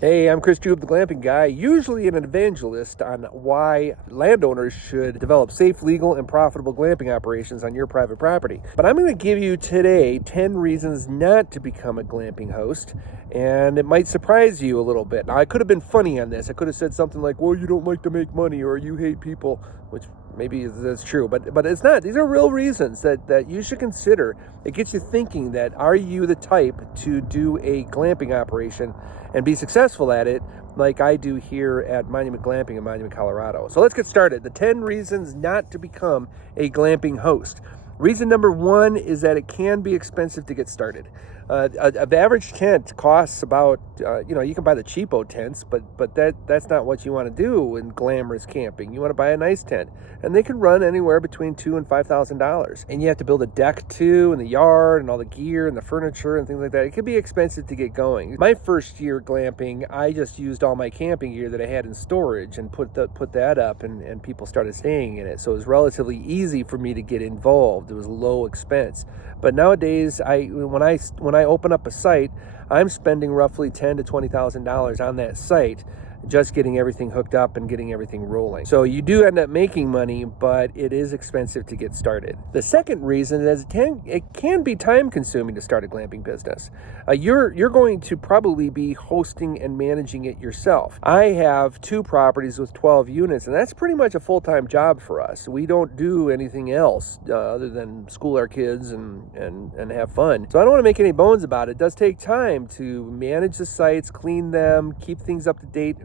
Hey, I'm Chris Tube, the Glamping Guy, usually an evangelist on why landowners should develop safe, legal, and profitable glamping operations on your private property. But I'm going to give you today 10 reasons not to become a glamping host, and it might surprise you a little bit. Now, I could have been funny on this. I could have said something like, well, you don't like to make money, or you hate people, which maybe that's true, but it's not. These are real reasons that you should consider. It gets you thinking that, are you the type to do a glamping operation and be successful at it like I do here at Monument Glamping in Monument, Colorado. So let's get started. The 10 reasons not to become a glamping host. Reason number one is that it can be expensive to get started. An average tent costs about, you can buy the cheapo tents, but that's not what you want to do in glamorous camping. You want to buy a nice tent, and they can run anywhere between $2,000 and $5,000. And you have to build a deck too, and the yard, and all the gear, and the furniture, and things like that. It can be expensive to get going. My first year glamping, I just used all my camping gear that I had in storage and put that up, and people started staying in it. So it was relatively easy for me to get involved. It was low expense. But nowadays, when I open up a site, I'm spending roughly $10,000 to $20,000 on that site, just getting everything hooked up and getting everything rolling. So you do end up making money, but it is expensive to get started. The second reason is it can be time consuming to start a glamping business. You're going to probably be hosting and managing it yourself. I have 2 properties with 12 units, and that's pretty much a full-time job for us. We don't do anything else other than school our kids and have fun. So I don't want to make any bones about it. It does take time to manage the sites, clean them, keep things up to date,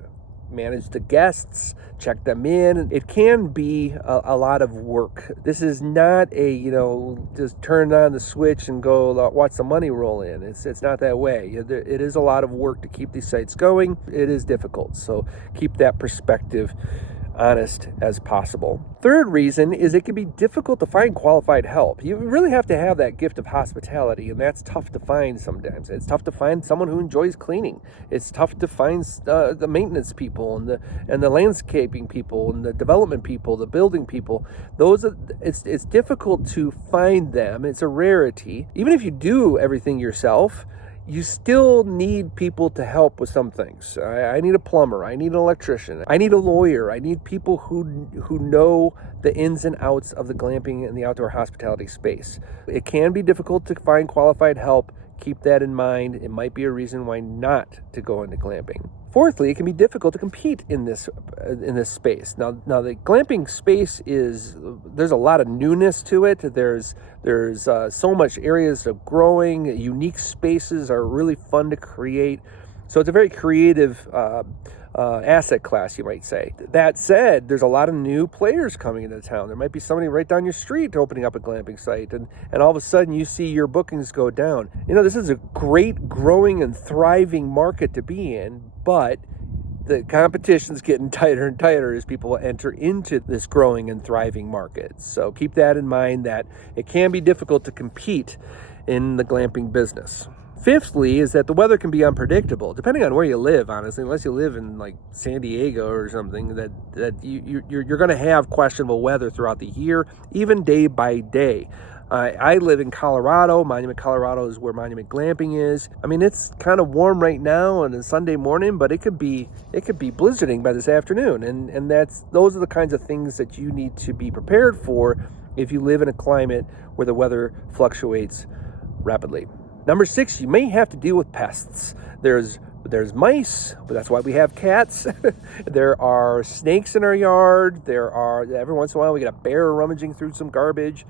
manage the guests, check them in. It can be a lot of work. This is not just turn on the switch and go watch the money roll in. It's not that way. It is a lot of work to keep these sites going. It is difficult. So keep that perspective honest as possible. Third reason is it can be difficult to find qualified help. You really have to have that gift of hospitality, and that's tough to find sometimes. It's tough to find someone who enjoys cleaning. It's tough to find the maintenance people and the landscaping people and the development people, the building people. It's difficult to find them. It's a rarity. Even if you do everything yourself, you still need people to help with some things. I need a plumber. I need an electrician. I need a lawyer. I need people who know the ins and outs of the glamping and the outdoor hospitality space. It can be difficult to find qualified help. Keep that in mind. It might be a reason why not to go into glamping. Fourthly, it can be difficult to compete in this space. Now the glamping space there's a lot of newness to it. There's so much areas of growing. Unique spaces are really fun to create. So it's a very creative asset class, you might say. That said, there's a lot of new players coming into town. There might be somebody right down your street opening up a glamping site, and all of a sudden you see your bookings go down. This is a great growing and thriving market to be in, but the competition's getting tighter and tighter as people enter into this growing and thriving market. So keep that in mind, that it can be difficult to compete in the glamping business. Fifthly is that the weather can be unpredictable, depending on where you live, honestly. Unless you live in like San Diego or something, that you're going to have questionable weather throughout the year, even day by day. I live in Colorado. Monument, Colorado is where Monument Glamping is. I mean, it's kind of warm right now on a Sunday morning, but it could be blizzarding by this afternoon, and those are the kinds of things that you need to be prepared for if you live in a climate where the weather fluctuates rapidly. Number 6, you may have to deal with pests. There's mice, but that's why we have cats. There are snakes in our yard. Every once in a while we get a bear rummaging through some garbage.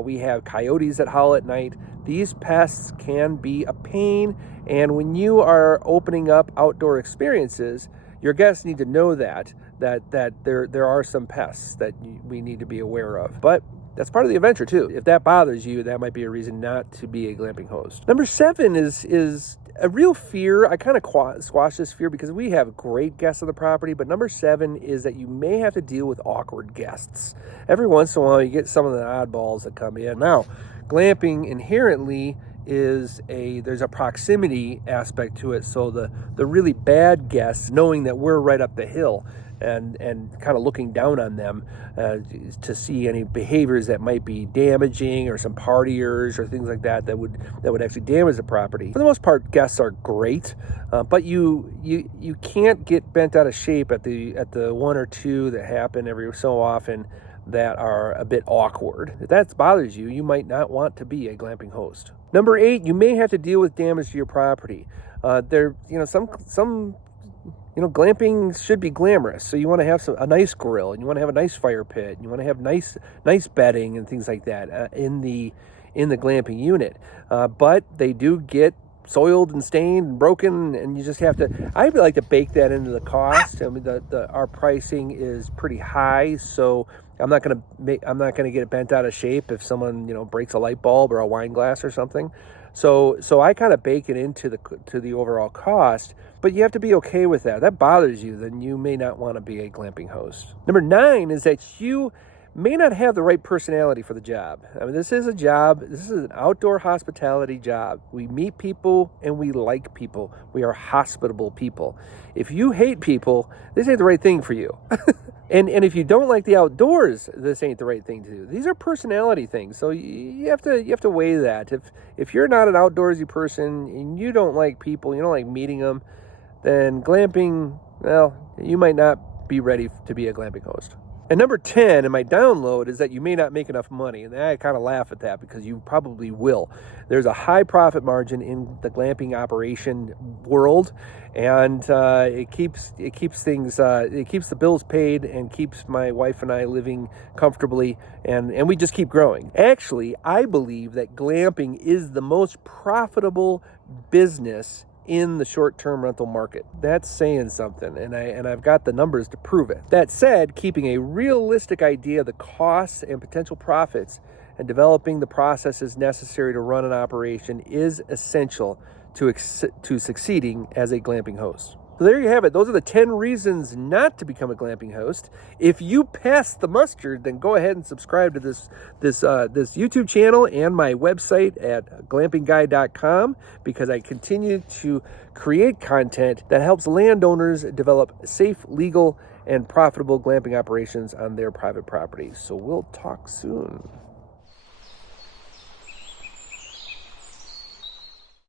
We have coyotes that howl at night. These pests can be a pain, and when you are opening up outdoor experiences, your guests need to know that there are some pests that we need to be aware of. But that's part of the adventure too. If that bothers you, that might be a reason not to be a glamping host. Number 7 is a real fear. I kind of squash this fear because we have great guests on the property, but number 7 is that you may have to deal with awkward guests. Every once in a while, you get some of the oddballs that come in. Now, glamping inherently there's a proximity aspect to it. So the really bad guests, knowing that we're right up the hill and kind of looking down on them to see any behaviors that might be damaging, or some partiers or things like that would actually damage the property. For the most part, guests are great, but you can't get bent out of shape at the one or two that happen every so often that are a bit awkward. If that bothers you, you might not want to be a glamping host. Number 8, you may have to deal with damage to your property. Some glamping should be glamorous. So you want to have a nice grill, and you want to have a nice fire pit, and you want to have nice bedding and things like that in the glamping unit. But they do get soiled and stained and broken, and you just have to. I would like to bake that into the cost. I mean, our pricing is pretty high, so I'm not gonna get it bent out of shape if someone breaks a light bulb or a wine glass or something. So I kind of bake it into the overall cost, but you have to be okay with that. If that bothers you, then you may not want to be a glamping host. Number 9 is that you may not have the right personality for the job. I mean, this is a job. This is an outdoor hospitality job. We meet people and we like people. We are hospitable people. If you hate people, this ain't the right thing for you. And if you don't like the outdoors, this ain't the right thing to do. These are personality things, so you have to weigh that. If you're not an outdoorsy person and you don't like people, you don't like meeting them, then glamping, well, you might not be ready to be a glamping host. And number 10 in my download is that you may not make enough money. And I kind of laugh at that because you probably will. There's a high profit margin in the glamping operation world, and it keeps the bills paid and keeps my wife and I living comfortably, and we just keep growing. Actually, I believe that glamping is the most profitable business in the short-term rental market. That's saying something, and I've got the numbers to prove it. That said, keeping a realistic idea of the costs and potential profits and developing the processes necessary to run an operation is essential to succeeding as a glamping host. So there you have it. Those are the 10 reasons not to become a glamping host. If you pass the mustard, then go ahead and subscribe to this YouTube channel and my website at glampingguy.com, because I continue to create content that helps landowners develop safe, legal, and profitable glamping operations on their private properties. So we'll talk soon.